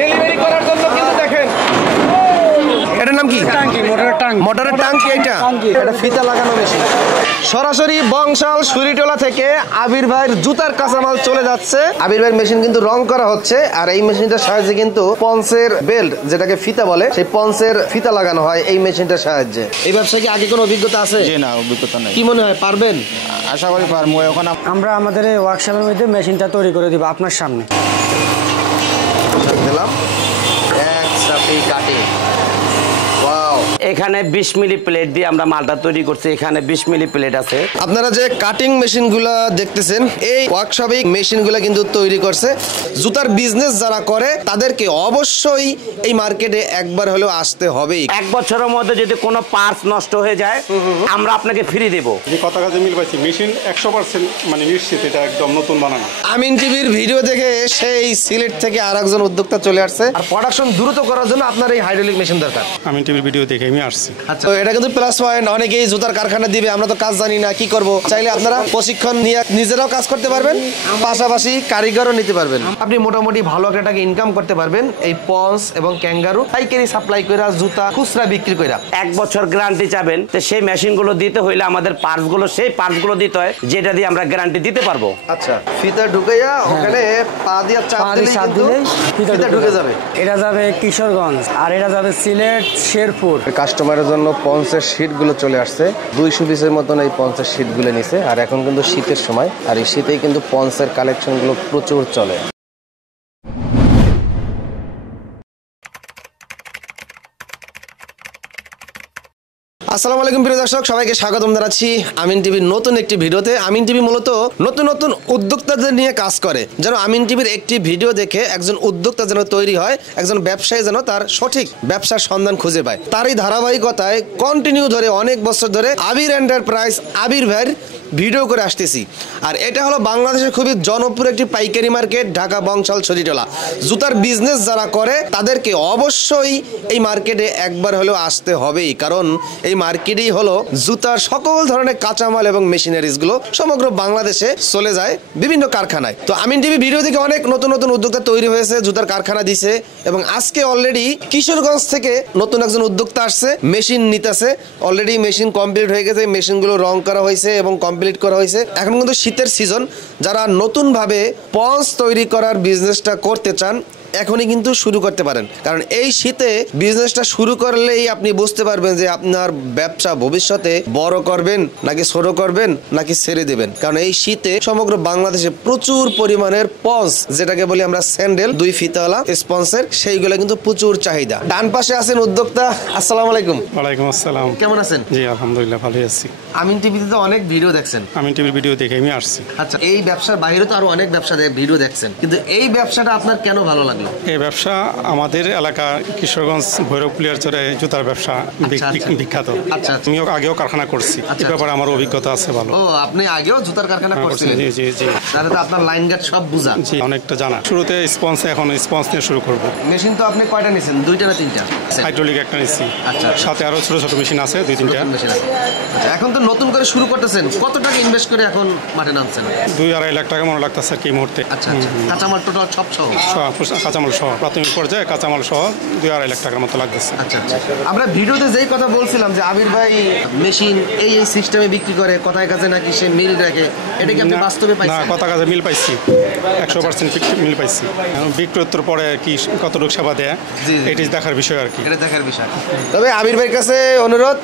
Delivery করার জন্য কিন্তু দেখেন এটার নাম কি? টাঙ্কি, মোটরের টাঙ্কি। এটা ফিতা লাগানো মেশিন। সরাসরি বংশাল সুরিটোলা থেকে আবির ভাইয়ের জুতার কাঁচামাল চলে যাচ্ছে। আবির ভাইয়ের মেশিন কিন্তু রং করা হচ্ছে, আর এই মেশিনটার সাহায্যে কিন্তু পন্সের বেল্ট, যেটাকে ফিতা বলে, সেই পন্সের ফিতা লাগানো হয় এই মেশিনটার সাহায্যে। এই ব্যবসায় কি আগে কোনো অভিজ্ঞতা আছে? না, অভিজ্ঞতা নেই। কি মনে হয় পারবেন? আশা করি পারবো। এখন আমরা আমাদের এই ওয়ার্কশপের মধ্যে মেশিনটা তৈরি করে দিব আপনার সামনে। দিলাম এক চাপি কাটি। এখানে 20 মিলি প্লেট দিয়ে আমরা মালটা তৈরি করছি। এখানে 20 মিলি প্লেট আছে। আপনারা যে কাটিং মেশিনগুলো দেখতেছেন, এই ওয়ার্কশপে মেশিনগুলো কিন্তু তৈরি করছে। জুতার বিজনেস যারা করে তাদেরকে অবশ্যই এই মার্কেটে একবার হলেও আসতে হবে। এক বছরের মধ্যে যদি কোনো পার্টস নষ্ট হয়ে যায় আমরা আপনাকে ফ্রি দেব। যে কত কাজে মিল পাইছি, মেশিন 100% মানে নিশ্চিত এটা একদম নতুন বানানো। আমিন টিভির ভিডিও দেখে সেই সিলেট থেকে আরেকজন উদ্যোক্তা চলে আসছে। আর প্রোডাকশন দ্রুত করার জন্য আপনার এই হাইড্রোলিক মেশিন দরকার। আমিন টিভির ভিডিও দেখে আমি আসছি। তো এটা কিন্তু প্লাস পয়েন্ট। অনেকেই জুতার কারখানা দিবে, আমরা তো কাজ জানি না, কি করব। চাইলে আপনারা প্রশিক্ষণ নিয়ে নিজেরাও কাজ করতে পারবেন, পাশাপাশি কারিগরও নিতে পারবেন। আপনি মোটামুটি ভালো একটা টাকা ইনকাম করতে পারবেন এই পন্স এবং ক্যাঙ্গারু পাইকারি সাপ্লাই করে জুতা খুচরা বিক্রি করে। 1 বছর গ্যারান্টি চাবেন, তো সেই মেশিনগুলো দিতে হইলে আমাদের পার্টসগুলো সেই পার্টসগুলো দিতে হয় যেটা দিয়ে আমরা গ্যারান্টি দিতে পারবো। আচ্ছা, ফিতা ঢুকাইয়া ওখানে পা দিয়ে চাপ দিলেই ফিতা ঢুকে যাবে। এটা যাবে কিশোরগঞ্জ আর এটা যাবে সিলেট শেরপুর। কাস্টমারের জন্য পঞ্চের শীটগুলো চলে আসছে। 200 পিসের মতন এই পঞ্চের শীটগুলো নিছে। আর এখন কিন্তু শীতের সময়, আর এই শীতেই কিন্তু পঞ্চের কালেকশনগুলো প্রচুর চলে। আসসালামু আলাইকুম প্রিয় দর্শক, সবাইকে স্বাগতম জানাচ্ছি আমিন টিভির নতুন একটি ভিডিওতে। আমিন টিভি মূলত নতুন নতুন উদ্যোক্তাদের নিয়ে কাজ করে, যেন আমিন টিভির একটি ভিডিও দেখে একজন উদ্যোক্তা যেন তৈরি হয়, একজন ব্যবসায়ী যেন তার সঠিক ব্যবসার সন্ধান খুঁজে পায়। তারই ধারাবাহিকতায় কন্টিনিউ ধরে অনেক বছর ধরে আবির এন্টারপ্রাইজ আবির ভাইয়ের ভিডিও করে আসতেছি। আর এটা হলো বাংলাদেশের খুবই জনপ্রিয় একটি পাইকারি মার্কেট, ঢাকা বংশাল ছড়িটোলা। জুতার বিজনেস যারা করে তাদেরকে অবশ্যই এই মার্কেটে একবার হলেও আসতে হবেই, কারণ এই মার্কেটেই হলো জুতার সকল ধরনের কাঁচামাল এবং মেশিনারিজগুলো সমগ্র বাংলাদেশে চলে যায় বিভিন্ন কারখানায়। তো আমিন টিভি ভিডিও থেকে অনেক নতুন নতুন উদ্যোক্তা তৈরি হয়েছে, জুতার কারখানা দিছে, এবং আজকে অলরেডি কিশোরগঞ্জ থেকে নতুন একজন উদ্যোক্তা আসছে, মেশিন নিতেছে। অলরেডি মেশিন কমপ্লিট হয়ে গেছে, মেশিনগুলো রং করা হয়েছে এবং কমপ্লিট করা হয়েছে। এখন কিন্তু শীতের সিজন, যারা নতুনভাবে পঞ্চ তৈরি করার বিজনেসটা করতে চান এখনই কিন্তু শুরু করতে পারেন, কারণ এই শীতে বিজনেসটা শুরু করলেই আপনি বুঝতে পারবেন যে আপনার ব্যবসা ভবিষ্যতে বড় করবেন নাকি ছোট করবেন নাকি ছেড়ে দেবেন। কারণ এই শীতে সমগ্র বাংলাদেশে প্রচুর পরিমাণের পঞ্চ, যেটাকে বলি আমরা স্যান্ডেল, 2 ফিতাওয়ালা স্পন্সর, সেইগুলো কিন্তু প্রচুর চাহিদা। ডান পাশে আছেন উদ্যোক্তা। আসসালামু আলাইকুম। ওয়ালাইকুম আসসালাম। কেমন আছেন? জি আলহামদুলিল্লাহ ভালোই আছি। আমিন টিভিতে তো অনেক ভিডিও দেখছেন। আমিন টিভির ভিডিও দেখে আমি আসছি। আচ্ছা, এই ব্যবসার বাইরে তো আরো অনেক ব্যবসা ভিডিও দেখছেন, কিন্তু এই ব্যবসাটা আপনার কেন ভালো লাগলো? এই ব্যবসা আমাদের এলাকা কিশোরগঞ্জ ভৈরব প্লেয়ারচরে জুতার ব্যবসা বিখ্যাত। আচ্ছা, আমিও আগেও কারখানা করছি, এই ব্যাপারে আমার অভিজ্ঞতা আছে ভালো। ও, আপনি আগেও জুতার কারখানা করছিলেন? জি জি জি। তাহলে তো আপনার লাইন গার্ড সব বুঝা। জি, অনেকটা জানা। শুরুতে স্পঞ্জ, এখন স্পঞ্জ নিয়ে শুরু করব। মেশিন তো আপনি কয়টা নিছেন? 2টা না 3টা? হাইড্রোলিক একটা নিচ্ছি। আচ্ছা, সাথে আরো ছোট ছোট মেশিন আছে 2-3টা। আচ্ছা, এখন তো নতুন করে শুরু করতেছেন, কত টাকা ইনভেস্ট করে এখন মাঠে নামছেন? 2-2.5 লাখ টাকা মনে লাগতেছে আর কি মুহূর্তে। আচ্ছা আচ্ছা, কাঁচামাল টোটাল সব সহ? কাঁচামাল সহ, প্রাথমিক পর্যায়ে কাঁচামাল সহ 2-2.5 লাখ টাকার মতো লাগতেছে। আচ্ছা আচ্ছা, আমরা ভিডিওতে যেই কথা বলছিলাম যে আবির ভাই মেশিন এই সিস্টেমে বিক্রি করে, কথায় কাছে নাকি সে মিল রাখে, এটা কি আপনি বাস্তবে পাইছেন? না, কথা কাজে মিল পাইছি, 100% মিল পাইছি। বিক্রয়োত্তর পরে কি কতটুকু সেবা দেয় এটি দেখার বিষয় আর কি। এটা দেখার বিষয়। তবে আবির ভাইয়ের কাছে অনুরোধ,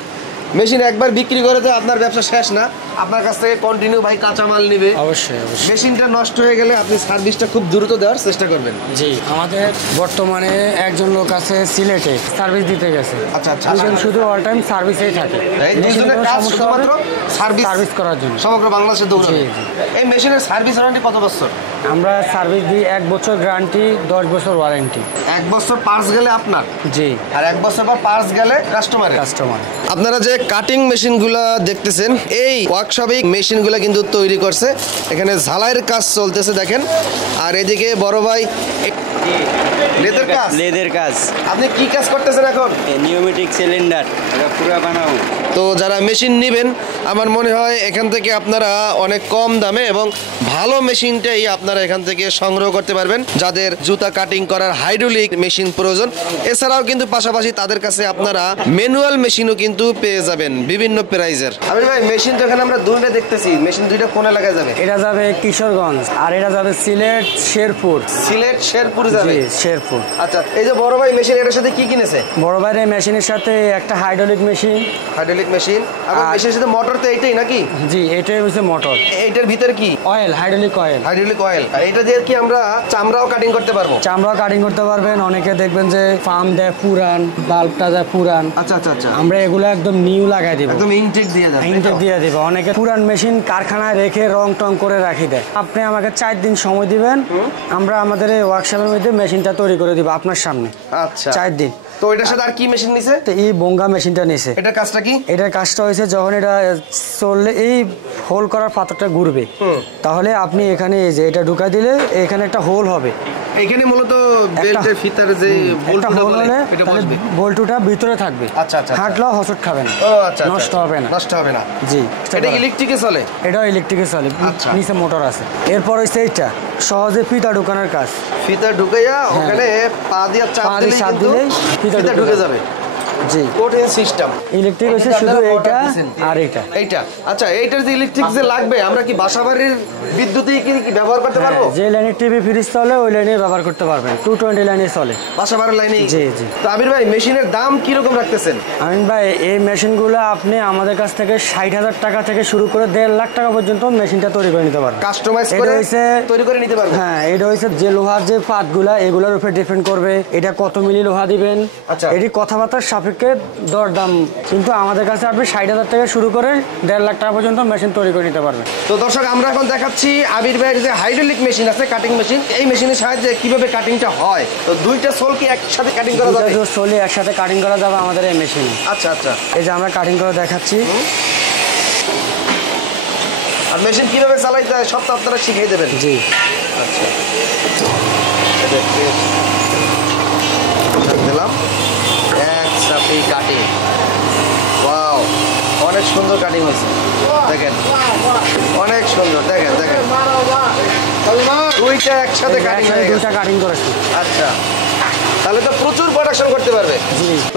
মেশিন একবার বিক্রি করে তো আপনার ব্যবসা শেষ না, আপনার কাছ থেকে কন্টিনিউ ভাই কাঁচামাল নিবে। অবশ্যই অবশ্যই। মেশিনটা নষ্ট হয়ে গেলে আপনি সার্ভিসটা খুব দ্রুত দেওয়ার চেষ্টা করবেন। জি, আমাদের বর্তমানে একজন লোক আছে সিলেটে, সার্ভিস দিতে গেছে। আচ্ছা আচ্ছা, শুধু অল টাইম সার্ভিসেই থাকে, শুধুমাত্র সার্ভিস করার জন্য সমগ্র বাংলাদেশে দৌড়াবে। এই মেশিনের সার্ভিস ওয়ারেন্টি কত বছর? আমরা সার্ভিস দিই 1 বছর গ্যারান্টি, 10 বছর ওয়ারেন্টি। 1 বছর পার্টস গেলে আপনার, জি, আর 1 বছর পর পার্টস গেলে কাস্টমার। আপনারা যে কাটিং মেশিনগুলো দেখতেছেন, এই ওয়ার্কশপে মেশিনগুলো কিন্তু তৈরি করছে। এখানে ঝালাইয়ের কাজ চলতেছে দেখেন, আর এদিকে বড় ভাই লেদের কাজ। আপনি কি কাজ করতেছেন এখন? নিউমেটিক সিলিন্ডার পুরো বানাও। তো যারা মেশিন নেবেন, আমার মনে হয় এখান থেকে আপনারা অনেক কম দামে এবং ভালো মেশিনটাই আপনারা আপনারা এখান থেকে সংগ্রহ করতে পারবেন যাদের জুতা কাটিং করার হাইড্রোলিক মেশিন প্রয়োজন। এছাড়াও কিন্তু পাশাপাশি তাদের কাছে আপনারা ম্যানুয়াল মেশিনও কিন্তু পেয়ে যাবেন বিভিন্ন প্রাইজের। আমির ভাই মেশিন তো এখানে আমরা দুইটা দেখতেছি, মেশিন দুইটা কোন এলাকায় যাবে? এটা যাবে কিশোরগঞ্জ আর এটা যাবে সিলেট শেরপুর। সিলেট শেরপুর যাবে? শেরপুর। আচ্ছা, এই যে বড় ভাই মেশিন এটার সাথে কি কিনেছে? বড় ভাইয়ের মেশিনের সাথে একটা হাইড্রোলিক মেশিন। হাইড্রোলিক মেশিন আর মেশিনের সাথে মোটর তো এইটাই নাকি? জি, এটাই হচ্ছে মোটর। এইটার ভিতরে কি? Oil, hydraulic oil. Hydraulic oil. এটা দিয়ে কি আমরা চামড়াও কাটিং করতে পারবো? চামড়া কাটিং করতে পারবেন। অনেকে দেখবেন যে ফার্ম দেয় পুরান, বাল্বটা দেয় পুরান। আচ্ছা আচ্ছা আচ্ছা, আমরা এগুলো একদম নিউ লাগাই দিব, একদম ইনটেক দিয়ে দেন। ইনটেক দিয়ে দিব। অনেকে পুরান মেশিন কারখানায় রেখে রং টং করে রাখি দেয়। আপনি আমাকে 4 দিন সময় দিবেন, আমরা আমাদের এই ওয়ার্কশপের মধ্যে মেশিনটা তৈরি করে দিব আপনার সামনে। আচ্ছা, 4 দিন। তো এটার সাথে আর কি মেশিন নিছে? তো এই বঙ্গা মেশিনটা নিছে। এটার কাজটা কি? এটার কাজটা হয়েছে যখন এটা চললে এই হোল করার পাথরটা ঘুরবে, তাহলে আপনি এখানে এই যে এটা ঢুকাই দিলে এখানে একটা হোল হবে। এখানে মূলত বেল্টের ফিতার যে একটা হোল হলে এটা তাহলে বসবে, বল্টুটা ভিতরে থাকবে। আচ্ছা আচ্ছা, হাঁটলেও হসট খাবে না। ও আচ্ছা, নষ্ট হবে না। নষ্ট হবে না। জি, এটা ইলেকট্রিকে চলে? এটাও ইলেকট্রিকে চলে, আচ্ছা। নিচে মোটর আছে। এরপর হচ্ছে এইটা সহজে ফিতা ঢুকানোর কাজ। ফিতা ঢুকাইয়া ওখানে পা দিয়ে চাপ দিলেই কিন্তু ফিতা ঢুকে যাবে। জি, কঠিন সিস্টেম। ইলেকট্রিক হচ্ছে শুধু এইটা আর এইটা। এইটা আচ্ছা, এইটার যে ইলেকট্রিক যে লাগবে আমরা কি বাসাবাড়ির বিদ্যুতেই কি ব্যবহার করতে পারবো? যে লাইনে টিভি ফ্রিজ চলে ওই লাইনে ব্যবহার করতে পারবেন। 220 লাইনে চলে, বাসাবাড়ির লাইনে। জি জি। তো আমির ভাই মেশিনের দাম কি রকম রাখতেছেন? আমিন ভাই, এই মেশিনগুলো আপনি আমাদের কাছ থেকে 60,000 টাকা থেকে শুরু করে 1.5 লাখ টাকা পর্যন্ত মেশিনটা তৈরি করে নিতে পারবেন। কাস্টমাইজ করে তৈরি করে নিতে পারবেন? হ্যাঁ, এটা হচ্ছে যে লোহার যে পাতগুলা এগুলোর উপরে ডিপেন্ড করবে এটা কত মিলি লোহা দিবেন। আচ্ছা, এটি কথাবার্তার সাপেক্ষে দরদাম, কিন্তু আমাদের কাছে আপনি 60,000 টাকা শুরু করে 1.5 লাখ টাকা পর্যন্ত মেশিন তৈরি করে নিতে পারবেন। তো দর্শক, আমরা এখন দেখাচ্ছি আবির ভাইয়ের যে হাইড্রোলিক মেশিন আছে, কাটিং মেশিন। এই মেশিনের সাহায্যে কিভাবে কাটিংটা হয়। তো দুইটা সোল কি একসাথে কাটিং করা যাবে? দুটো সোলই একসাথে কাটিং করা যাবে আমাদের এই মেশিনে। আচ্ছা আচ্ছা, এই যে আমরা কাটিং করে দেখাচ্ছি। আর মেশিন কিভাবে চালাইতে হয় সব তো আপনারা শিখিয়ে দেবেন? জি। আচ্ছা, দিলাম এক সাথে কাটিং। ওয়াও, অনেক সুন্দর কাটিং হয়েছে, দেখেন অনেক সুন্দর। দেখেন দেখেন দুইটা একসাথে কাটিং হয়ে গেছে। দুইটা কাটিং করেছি। আচ্ছা, তাহলে তো প্রচুর প্রোডাকশন করতে পারবে।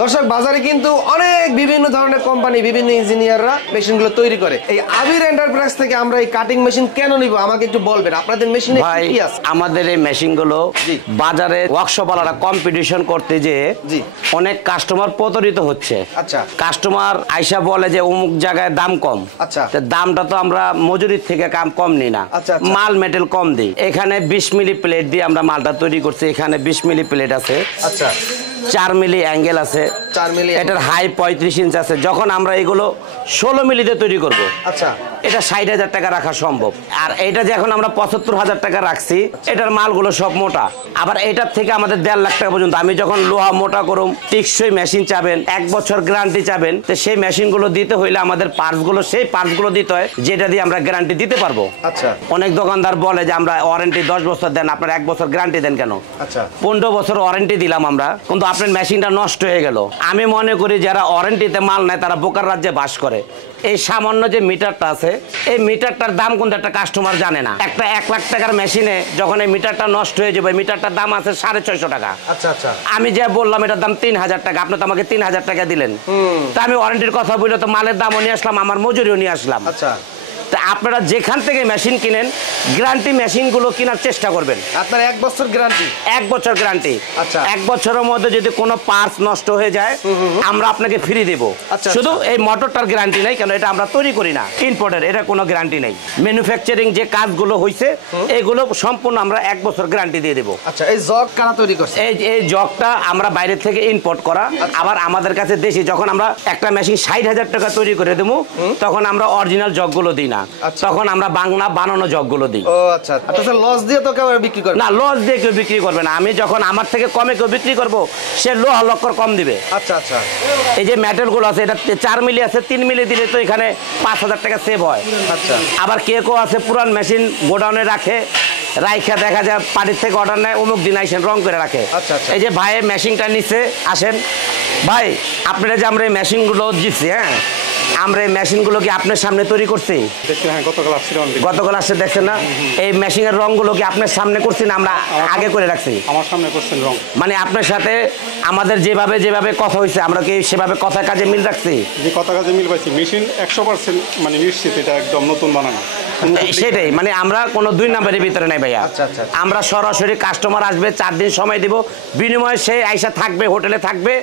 দর্শক, বাজারে কিন্তু অনেক বিভিন্ন ধরনের কোম্পানি, বিভিন্ন ইঞ্জিনিয়াররা মেশিনগুলো তৈরি করে। এই আবির এন্টারপ্রাইজ থেকে আমরা এই কাটিং মেশিন কেন নিব আমাকে একটু বলবেন। আপনাদের মেশিনে কি আছে? আমাদের এই মেশিনগুলো বাজারে ওয়ার্কশপওয়ালারা কম্পিটিশন করতে যে অনেক কাস্টমার প্রতারিত হচ্ছে। আচ্ছা, কাস্টমার আইসা বলে যে অমুক জায়গায় দাম কম। আচ্ছা, দামটা তো আমরা মজুরির থেকে কম নিই না। আচ্ছা, মাল মেটেল কম দিই। এখানে 20 মিলি প্লেট দিয়ে আমরা মালটা তৈরি করছি। এখানে 20 মিলি প্লেট আছে। আচ্ছা, 4 মিলি অ্যাঙ্গেল আছে। 4 মিলি, এটার হাই 35 ইঞ্চ আছে। যখন আমরা এগুলো 16 মিলিতে তৈরি করব, আচ্ছা, এটা 60,000 টাকা রাখা সম্ভব। আর এটা যে এখন আমরা 75,000 টাকা রাখছি, এটার মালগুলো সব মোটা। আবার এটার থেকে আমাদের 1.5 লাখ টাকা পর্যন্ত। আমি যখন লোহা মোটা করুম, টিকসই মেশিন চাবেন, 1 বছর গ্যারান্টি চাবেন, তো সেই মেশিনগুলো দিতে হইলে আমাদের পার্টসগুলো সেই পার্টসগুলো দিতে হয় যেটা দিয়ে আমরা গ্যারান্টি দিতে পারবো। আচ্ছা, অনেক দোকানদার বলে যে আমরা ওয়ারেন্টি 10 বছর দেন, আপনার 1 বছর গ্যারান্টি দেন কেন? আচ্ছা, 15 বছর ওয়ারেন্টি দিলাম আমরা, কিন্তু আপনার মেশিনটা নষ্ট হয়ে গেল। আমি মনে করি যারা ওয়ারেন্টিতে মাল নেয় তারা বোকার রাজ্যে বাস করে। এই সামান্য যে মিটারটা আছে, এই মিটারটার দাম কিন্তু একটা কাস্টমার জানে না। একটা 1 লাখ টাকার মেশিনে যখন এই মিটারটা নষ্ট হয়ে যাবে, মিটারটার দাম আছে 650 টাকা। আচ্ছা, আচ্ছা, আমি যে বললাম এটার দাম 3000 টাকা, আপনি তো আমাকে 3000 টাকা দিলেন। তা আমি ওয়ারেন্টির কথা বললে তো মালের দামও নিয়ে আসলাম, আমার মজুরিও নিয়ে আসলাম। আচ্ছা, তা আপনারা যেখান থেকে মেশিন কিনেন, গ্যারান্টি মেশিনগুলো কেনার চেষ্টা করবেন। আপনার 1 বছর গ্যারান্টি? 1 বছর গ্যারান্টি। আচ্ছা, 1 বছরের মধ্যে যদি কোনো পার্টস নষ্ট হয়ে যায় আমরা আপনাকে ফ্রি দেব। আচ্ছা, শুধু এই মোটরটার গ্যারান্টি নেই, কেন এটা আমরা তৈরি করি না, ইম্পোর্টের, এটা কোনো গ্যারান্টি নেই। ম্যানুফ্যাকচারিং যে কাজগুলো হয়েছে এগুলো সম্পূর্ণ আমরা 1 বছর গ্যারান্টি দিয়ে দেব। আচ্ছা, এই জগ কারা তৈরি করছে? এই জগটা আমরা বাইরে থেকে ইম্পোর্ট করা। আবার আমাদের কাছে দেশি, যখন আমরা একটা মেশিন 60,000 টাকা তৈরি করে দেবো, তখন আমরা অরিজিনাল জগগুলো দিই না, তখন আমরা বাংলা বানানো জগগুলো দিই। ও আচ্ছা, আচ্ছা, লস দিয়ে তো কেউ বিক্রি করবে না, লস দিয়ে কেউ বিক্রি করবে না। আমি যখন আমার থেকে কমে কেউ বিক্রি করবো, সে লোহা লক্কর কম দিবে। আচ্ছা, আচ্ছা, এই যে মেটেল গুলো আছে, এটা 4 মিলি আছে, 3 মিলি দিলে তো এখানে 5,000 টাকা সেভ হয়। আচ্ছা, আবার কেউ আছে পুরান মেশিন গোডাউনে রাখে, রাইখা দেখা যায় পার্টির থেকে অর্ডার নেয়, অমুক দিন আইসেন রং করে রাখে। আচ্ছা, আচ্ছা, এই যে ভাইয়ের মেশিনটা নিচে আসেন, ভাই আপনারা যে আমরা এই মেশিনগুলো দিচ্ছি, হ্যাঁ, আমরা এই মেশিনগুলো কি আপনার সামনে তৈরি করছি? দেখতে হ্যাঁ গতকাল আসছিল অনেক। গতকাল আসছে দেখছেন না? এই মেশিনের রংগুলো কি আপনার সামনে করছি না আমরা আগে করে রাখছি? আমার সামনে করছেন রং। মানে আপনার সাথে আমাদের যেভাবে কথা হয়েছে আমরা কি সেভাবে কথা কাজে মিল রাখছি? যে কথা কাজে মিল পাইছি, মেশিন 100% মানে নিশ্চিত এটা একদম নতুন বানানো। সেটাই, মানে আমরা কোনো 2 নম্বরের ভিতরে নাই ভাইয়া। আমরা সরাসরি কাস্টমার আসবে, 4 দিন সময় দিব, বিনিময়ে সে আইসা থাকবে, হোটেলে থাকবে।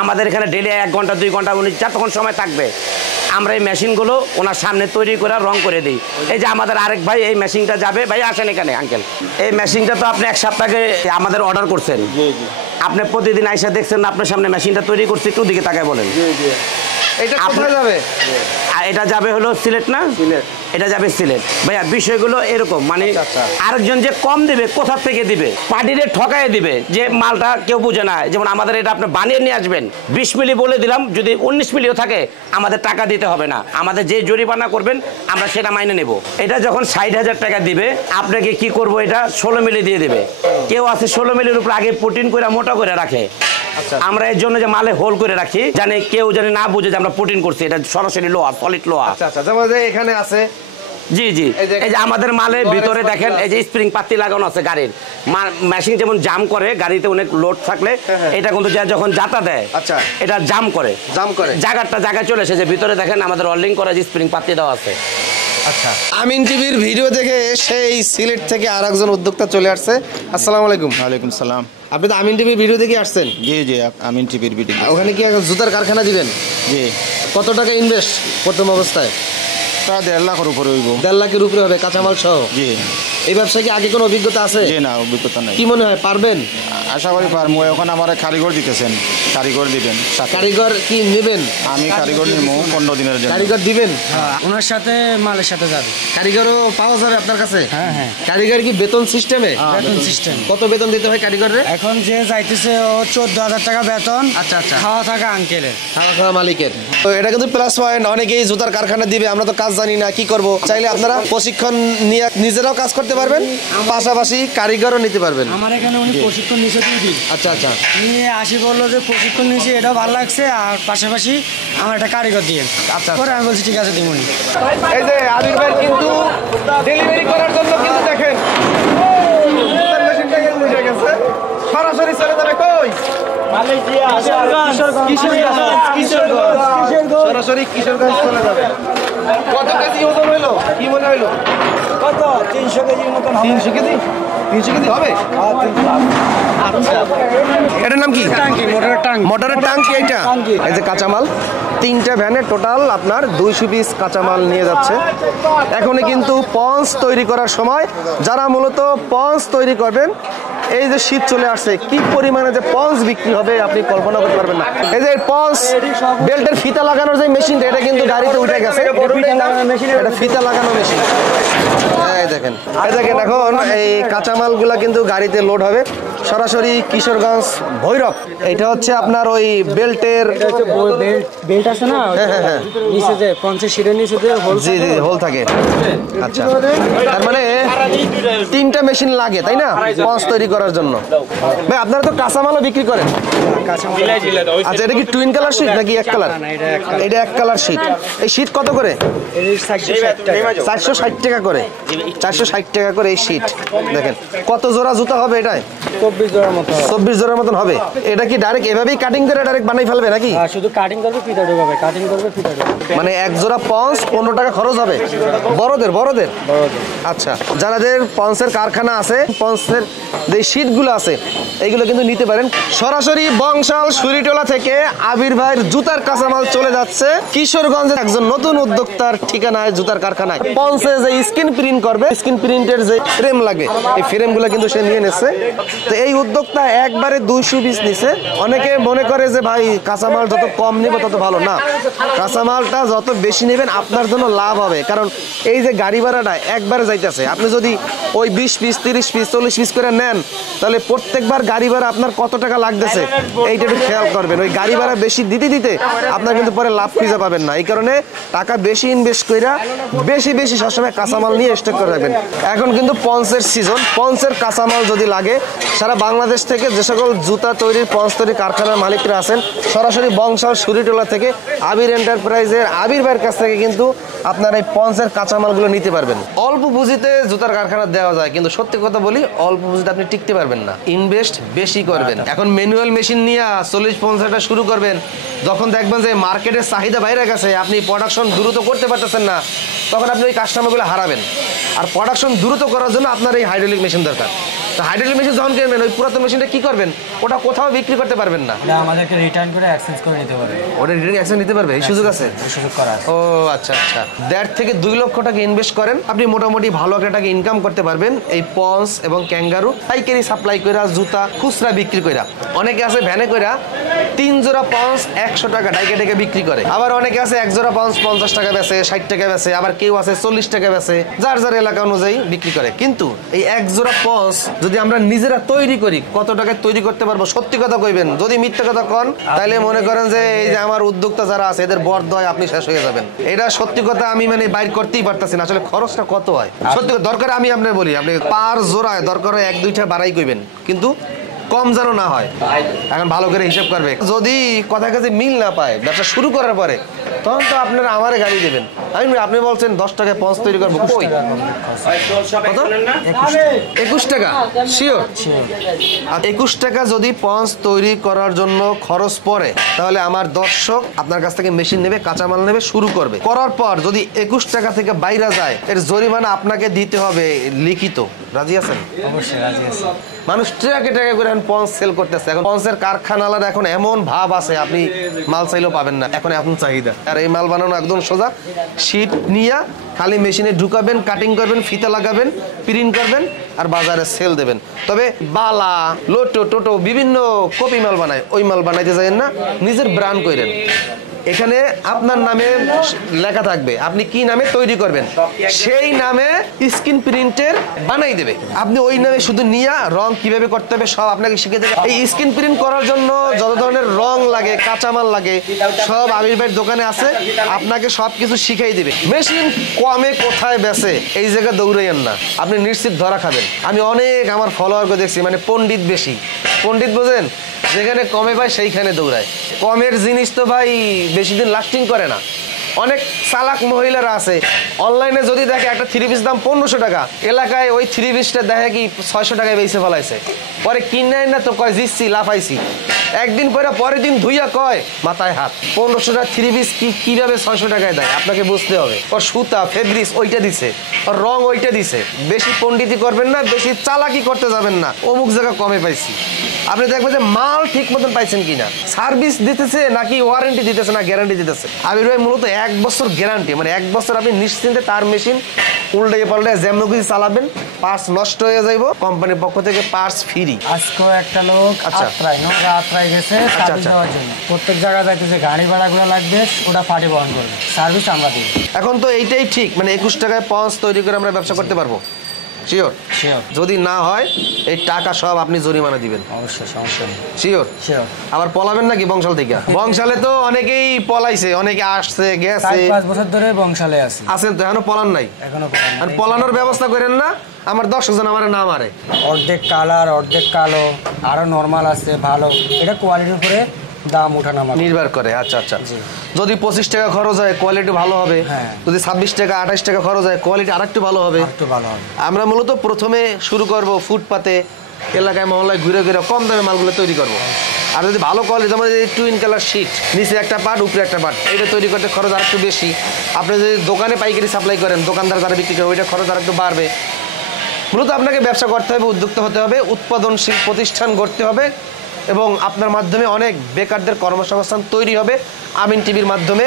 আমাদের এখানে ডেলি 1 ঘন্টা 2 ঘন্টা উনি যতক্ষণ সময় থাকবে আমরা এই মেশিনগুলো ওনার সামনে তৈরি করে রং করে দিই। এই যে আমাদের আরেক ভাই এই মেশিনটা যাবে, ভাই আসেন এখানে আঙ্কেল। এই মেশিনটা তো আপনি 1 সপ্তাহে আমাদের অর্ডার করছেন, আপনি প্রতিদিন আইসা দেখছেন আপনার সামনে মেশিনটা তৈরি করছি, একটু দিকে তাকায় বলেন। এটা কোথায় যাবে? এটা যাবে হলো সিলেট না? এটা যাবে সিলেট ভাইয়া। বিষয়গুলো এরকম, মানে আরেকজন যে কম দিবে কোথা থেকে দিবে, পার্টিরে ঠকায় দিবে, যে মালটা কেউ বুঝে না। যেমন আমাদের এটা আপনি বানিয়ে নিয়ে আসবেন, 20 মিলি বলে দিলাম, যদি 19 মিলিও থাকে আমাদের টাকা দিতে হবে না, আমাদের যে জরিমানা করবেন আমরা সেটা মাইনে নেব। এটা যখন 60,000 টাকা দিবে আপনাকে কি করব, এটা 16 মিলি দিয়ে দিবে। কেউ আছে 16 মিলির উপর আগে প্রোটিন করে মোটা করে রাখে, আমরা এর জন্য যে মালে হোল করে রাখি, জানে কেউ জানে না বুঝে যে আমরা প্রোটিন করছি, এটা সরাসরি লোহা, সলিড লোহা। আচ্ছা, যেমন যে এখানে আছে, জি জি, এই যে আমাদের মালের ভিতরে দেখেন এই যে স্প্রিং পাতি লাগানো আছে গাড়ির। মেশিন যেমন জাম করে, গাড়িতে অনেক লোড থাকলে এটা কিন্তু যখন যাতা দেয় এটা জাম করে জায়গায় চলে এসে, যে ভিতরে দেখেন আমাদের ওয়েল্ডিং করা যে স্প্রিং পাতি দেওয়া আছে। আচ্ছা, আমিন টিভির ভিডিও দেখে সেই সিলেট থেকে আরেকজন উদ্যোক্তা চলে আসছে। আসসালামু আলাইকুম। ওয়ালাইকুম সালাম। আপনি তো আমিন টিভির ভিডিও দেখে আসছেন? জি জি, আমিন টিভির ভিডিও। ওখানে কি জুতার কারখানা দিবেন? জি। কত টাকা ইনভেস্ট প্রথম অবস্থায়? প্রায় 1.5 লাখের উপরে হইব। 1.5 লাখের উপরে হবে কাঁচামাল সহ? জি। এই ব্যবসায় কি আগে কোনো অভিজ্ঞতা আছে? জি না, অভিজ্ঞতা নাই। কি মনে হয় পারবেন? আশা করি পারবো। এখন আমার কারিগর দিতেছেন, কারিগর দিবেন। কারিগর কি নেবেন? আমি কারিগর নিব 15 দিনের জন্য। কারিগর দিবেন? ওনার সাথে মালের সাথে যাবে। কারিগরও পাওয়া যাবে আপনার কাছে? হ্যাঁ হ্যাঁ। কারিগর কি বেতন সিস্টেমে? বেতন সিস্টেম। কত বেতন দিতে হয় কারিগরের? এখন যে যাইতেছে ও 14,000 টাকা বেতন। আচ্ছা আচ্ছা। খাওয়া থাকা আঙ্কেলের, খাওয়া মালিকের। তো এটা কিন্তু প্লাস পয়েন্ট। অনেকেই জুতার কারখানা দিবে, আমরা তো কাজ জানি না, কি করব। চাইলে আপনারা প্রশিক্ষণ নিয়ে নিজেরাও কাজ করতে পারবেন, পাশাপাশি কারিগরও নিতে পারবেন। আমার এখানে উনি প্রশিক্ষণ নিয়েছে 2 দিন। আচ্ছা আচ্ছা। উনি আসি বললো যে প্রশিক্ষণ নিয়েছি, এটাও ভালো লাগছে, আর পাশাপাশি আমার একটা কারিগর দিয়ে। আচ্ছা। পরে আমি বলছি ঠিক আছে দিমুনি। এই যে আবির ভাই কিন্তু ডেলিভারি করার জন্য কিন্তু দেখেন জুতার মেশিনটা কিন্তু উঠে গেছে, সরাসরি চলে যাবে কই? সরাসরি কিশোরগঞ্জ চলে যাবে। কত কেজি ওজন হইলো, কি মনে হইলো? কত? 300 কেজির মতন। 300 কেজি? 300 কেজি হবে? আচ্ছা, এটার নাম কি? টাঙ্কি, মোটরের টাঙ্কি। মোটরের টাঙ্কি এইটা? এই যে কাঁচামাল 3টা ভ্যানে টোটাল আপনার 200 পিস কাঁচামাল নিয়ে যাচ্ছে। এখনই কিন্তু পঞ্চ তৈরি করার সময়। যারা মূলত পঞ্চ তৈরি করবেন, এই যে শীত চলে আসছে, কি পরিমাণে যে পঞ্চ বিক্রি হবে আপনি কল্পনা করতে পারবেন না। এই যে পঞ্চ বেল্টের ফিতা লাগানোর যে মেশিনটা, এটা কিন্তু গাড়িতে উঠে গেছে। এটা ফিতা লাগানো মেশিন। এই দেখেন এখন এই কাঁচামালগুলা কিন্তু গাড়িতে লোড হবে সরাসরি কিশোরগঞ্জ ভৈরব। এটা হচ্ছে আপনার ওই বেল্টের বেল্ট আছে না, হ্যাঁ। নিচে যে পঞ্চের শিরের নিচে যে হোল। জি জি, হোল থাকে। আচ্ছা, তার মানে 3টা মেশিন লাগে তাই না পঞ্চ তৈরি করার জন্য? ভাই আপনারা তো কাঁচামালও বিক্রি করেন? আচ্ছা, এটা কি টুইন কালার শীট নাকি 1 কালার? এটা 1 কালার শীট। এই শীট কত করে? 460 টাকা করে। 460 টাকা করে এই শীট। দেখেন কত জোড়া জুতা হবে এটায়? 24 জোড়ার মতো। 24 জোড়ার মতন হবে। এটা কি ডাইরেক্ট এভাবেই কাটিং করে ডাইরেক্ট বানাই ফেলবে নাকি? শুধু কাটিং করবে, ফিতা ঢোকাবে, কাটিং করবে, ফিতা ঢোকাবে। মানে 1 জোড়া পঞ্চ 15 টাকা খরচ হবে? বড়দের? আচ্ছা, যাদের পঞ্চের কারখানা আছে, পঞ্চের যে শীটগুলো আছে এইগুলো কিন্তু নিতে পারেন। সরাসরি বংশাল সুরিটোলা থেকে আবির ভাইয়ের জুতার কাঁচামাল চলে যাচ্ছে কিশোরগঞ্জের একজন নতুন উদ্যোক্তার ঠিকানায়, জুতার কারখানায়। পঞ্চে যে স্ক্রিন প্রিন্ট করবে, স্ক্রিন প্রিন্টের যে ফ্রেম লাগে, এই ফ্রেমগুলো কিন্তু সে নিয়ে নিচ্ছে। তো এই উদ্যোক্তা একবারে 200 পিস নিছে। অনেকে মনে করে যে ভাই কাঁচামাল যত কম নেবে তত ভালো না, কাঁচামালটা যত বেশি নেবেন আপনার জন্য লাভ হবে। কারণ এই যে গাড়ি ভাড়াটা একবারে যাইতেছে, আপনি যদি ওই 20 পিস 30 পিস 40 পিস করে নেন, তাহলে প্রত্যেকবার গাড়ি ভাড়া আপনার কত টাকা লাগতেছে এইটা একটু খেয়াল করবেন। ওই গাড়ি ভাড়া বেশি দিতে আপনার কিন্তু পরে লাভ খুঁজে পাবেন না। এই কারণে টাকা বেশি ইনভেস্ট কইরা বেশি সবসময় কাঁচামাল নিয়ে স্টক করে রাখবেন। এখন কিন্তু পঞ্চের সিজন, পঞ্চের কাঁচামাল যদি লাগে সারা বাংলাদেশ থেকে যে সকল জুতা তৈরির পঞ্চ তৈরি কারখানার মালিকরা আছেন সরাসরি বংশাল সুরিটোলা থেকে আবির এন্টারপ্রাইজের আবির ভাইয়ের কাছ থেকে কিন্তু আপনারা এই পঞ্চের কাঁচামালগুলো নিতে পারবেন। অল্প পুঁজিতে জুতার কারখানা দেওয়া যায়, কিন্তু সত্যি কথা বলি অল্প পুঁজিতে আপনি টিকতে পারবেন না, ইনভেস্ট বেশি করবেন। এখন ম্যানুয়াল মেশিন নিয়ে 40-50টা শুরু করবেন, যখন দেখবেন যে মার্কেটের চাহিদা বাইরে গেছে, আপনি প্রোডাকশন দ্রুত করতে পারতেছেন না, তখন আপনি ওই কাস্টমারগুলো হারাবেন। আর প্রোডাকশন দ্রুত করার জন্য আপনার এই হাইড্রোলিক মেশিন দরকার। তো হাইড্রোলিক মেশিন যখন কিনবেন ওই পুরাতন মেশিনটা কি করবেন, ওটা কোথাও বিক্রি করতে পারবেন না, আমাদেরকে রিটার্ন করে এক্সচেঞ্জ করে নিতে পারবে। ওটা রিটার্ন এক্সচেঞ্জ নিতে পারবে, এই সুযোগ আছে? সুযোগ করা আছে। ও আচ্ছা আচ্ছা। 1.5 থেকে 2 লক্ষ টাকা ইনভেস্ট করেন, আপনি মোটামুটি ভালো একটা টাকা ইনকাম করতে পারবেন এই পঞ্চ এবং ক্যাঙ্গারু পাইকারি সাপ্লাই কইরা, জুতা খুচরা বিক্রি কইরা। অনেকে আছে ভ্যানে কইরা 3 জোড়া পঞ্চ 100 টাকা ডাইকে ডেকে বিক্রি করে, আবার অনেকে আছে 1 জোড়া পঞ্চ 50 টাকা বেচে, 60 টাকা বেচে, আবার কেউ আছে 40 টাকা বেচে, যার যার এলাকা অনুযায়ী বিক্রি করে। কিন্তু এই 1 জোড়া পঞ্চ যদি আমরা নিজেরা তৈরি করি, কত টাকায় তৈরি করতে পারবো? সত্যি কথা কইবেন, যদি মিথ্যা কথা কন তাহলে মনে করেন যে এই যে আমার উদ্যোক্তা যারা আছে এদের বরদয় আপনি শেষ হয়ে যাবেন। এটা সত্যি কথা, আমি মানে বাইর করতেই পারতাছি না আসলে খরচটা কত হয়। সত্যি দরকার আমি আপনার বলি, আপনি পার জোড়ায় দরকার 1-2টা বাড়াই কইবেন, কিন্তু কম যেন না হয়। এখন ভালো করে হিসাব করবে, যদি কথা কাছে মিল না পায় ব্যবসা শুরু করার পরে, তখন তো আপনারা আমারে গাড়ি দেবেন। আপনি বলছেন 10 টাকায় পঞ্চ তৈরি করবো, কই কত? 21 টাকা শিওর? আর 21 টাকা যদি পঞ্চ তৈরি করার জন্য খরচ পড়ে, তাহলে আমার দর্শক আপনার কাছ থেকে মেশিন নেবে, কাঁচামাল নেবে, শুরু করবে। করার পর যদি 21 টাকা থেকে বাইরে যায়, এর জরিমানা আপনাকে দিতে হবে লিখিত। রাজি আছেন? অবশ্যই রাজি আছি। মানুষ ট্রাকে ট্রাকে করে এখন পঞ্চ সেল করতেছে। এখন পঞ্চের কারখানার এখন এমন ভাব আছে, আপনি মাল চাইলেও পাবেন না, এখন এমন চাহিদা। আর এই মাল বানানো একদম সোজা, শীট নিয়ে খালি মেশিনে ঢুকাবেন, কাটিং করবেন, ফিতা লাগাবেন, প্রিন্ট করবেন আর বাজারে সেল দেবেন। তবে বালা, লোটো, টোটো বিভিন্ন কপি মাল বানায়, ওই মাল বানাইতে যাবেন না, নিজের ব্র্যান্ড করেন। এখানে আপনার নামে লেখা থাকবে, আপনি কি নামে তৈরি করবেন, সেই নামে স্ক্রিন প্রিন্টের বানাই দেবে। আপনি ওই নামে শুধু নিয়ে রং কিভাবে করতে হবে সব আপনাকে শিখে দেবে। এই স্ক্রিন প্রিন্ট করার জন্য যত ধরনের রং লাগে, কাঁচামাল লাগে, সব আবির ভাইয়ের দোকানে আছে, আপনাকে সব কিছু শিখাই দিবে। মেশিন কমে কোথায় বেচে এই জায়গায় দৌড়াইয়েন না, আপনি নিশ্চিত ধরা খাবেন। আমি অনেক আমার ফলোয়ারকে দেখছি, মানে পণ্ডিত বেশি, পণ্ডিত বোঝেন, যেখানে কমে পায় সেইখানে দৌড়ায়। কমের জিনিস তো ভাই বেশি দিন লাস্টিং করে না। অনেক চালাক মহিলারা আছে, অনলাইনে যদি দেখে একটা 3 পিস দাম 1500 টাকা, এলাকায় ওই 3 পিসটা দেখে কি 600 টাকায় বেচে ফেলাইছে, পরে কিনে না তো কয় জিতছি, লাফাইছি। একদিন পরে পরের দিন ধুইয়া কয় মাথায় হাত, 1500 টাকা 3 পিস কিভাবে 600 টাকায় দেয় আপনাকে বুঝতে হবে। ওর সুতা ফেব্রিক্স ওইটা দিছে, ওর রং ওইটা দিছে। বেশি পণ্ডিতি করবেন না, বেশি চালাকি করতে যাবেন না, অমুক জায়গা কমে পাইছি। আপনি দেখবেন যে মাল ঠিক মতন পাইছেন কিনা, সার্ভিস দিতেছে নাকি ওয়ারেন্টি দিতেছে না গ্যারান্টি দিতেছে। আবির ভাই মূলত 1 বছর গ্যারান্টি, মানে 1 বছর আপনি নিশ্চিন্তে তার মেশিন উল্টে পাল্টে যেমন কিছু চালাবেন, পার্টস নষ্ট হয়ে যাইব, কোম্পানির পক্ষ থেকে পার্টস ফ্রি। আজকেও একটা লোক আত্রায় গেছে সার্ভিস দেওয়ার জন্য, প্রত্যেক জায়গায় যাইতেছে, গাড়ি ভাড়াগুলো লাগবে, ওটা পার্টি বহন করবে, সার্ভিস আমরা দিই। এখন তো এইটাই ঠিক, মানে 21 টাকায় পঞ্চ তৈরি করে আমরা ব্যবসা করতে পারবো, শিওর? যদি না হয় এই টাকা সব আপনি জরিমানা দিবেন। অবশ্যই, সমস্যা নেই। শিওর? আবার পলাবেন নাকি বংশাল থেকে? বংশালে তো অনেকেই পলাইছে, অনেকে আসছে গেছে, 5 বছর ধরে বংশালে আছে। আছেন তো, এখনো পলান নাই? এখনো আর পলানোর ব্যবস্থা করেন না, আমার 10 জন আমার না মারে। অর্ধেক কালার, অর্ধেক কালো, আরো নরমাল আছে ভালো, এটা কোয়ালিটির উপরে দাম ওঠানামা নির্ভর করে। আচ্ছা আচ্ছা, যদি 25 টাকা খরচ হয় কোয়ালিটি ভালো হবে, যদি 26 টাকা 28 টাকা খরচ হয় কোয়ালিটি আরেকটু ভালো হবে। আমরা মূলত প্রথমে শুরু করব ফুটপাতে, এলাকায় মহল্লায় ঘুরে ঘুরে কম দামে মালগুলো তৈরি করব। আর যদি ভালো কোয়ালিটি, যেমন এই টুইন কালার শিট, নিচে একটা পার্ট উপরে একটা পার্ট, এটা তৈরি করতে খরচ আর একটু বেশি। আপনি যদি দোকানে পাইকারি সাপ্লাই করেন, দোকানদার যারা বিক্রি করে, ওইটা খরচ আর একটু বাড়বে। মূলত আপনাকে ব্যবসা করতে হবে, উদ্যোক্তা হতে হবে, উৎপাদনশীল প্রতিষ্ঠান গড়তে হবে, এবং আপনার মাধ্যমে অনেক বেকারদের কর্মসংস্থান তৈরি হবে। আমিন টিভির মাধ্যমে,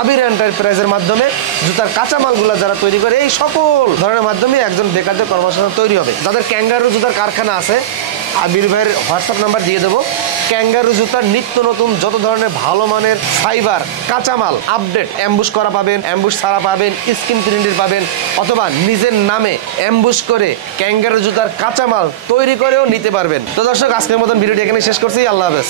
আবির এন্টারপ্রাইজের মাধ্যমে, জুতার কাঁচামালগুলো যারা তৈরি করে, এই সকল ধরনের মাধ্যমে একজন বেকারদের কর্মসংস্থান তৈরি হবে। যাদের ক্যাঙ্গারু জুতার কারখানা আছে, আবির ভাইয়ের হোয়াটসঅ্যাপ নাম্বার দিয়ে দেবো। ক্যাঙ্গারু জুতার নিত্য নতুন যত ধরনের ভালো মানের ফাইবার কাঁচামাল আপডেট, অ্যাম্বুশ করা পাবেন, অ্যাম্বুশ ছাড়া পাবেন, স্ক্রিন প্রিন্টের পাবেন, অথবা নিজের নামে অ্যাম্বুশ করে ক্যাঙ্গারু জুতার কাঁচামাল তৈরি করেও নিতে পারবেন। তো দর্শক, আজকের মতন ভিডিওটি এখানে শেষ করছি। আল্লাহ হাফেজ।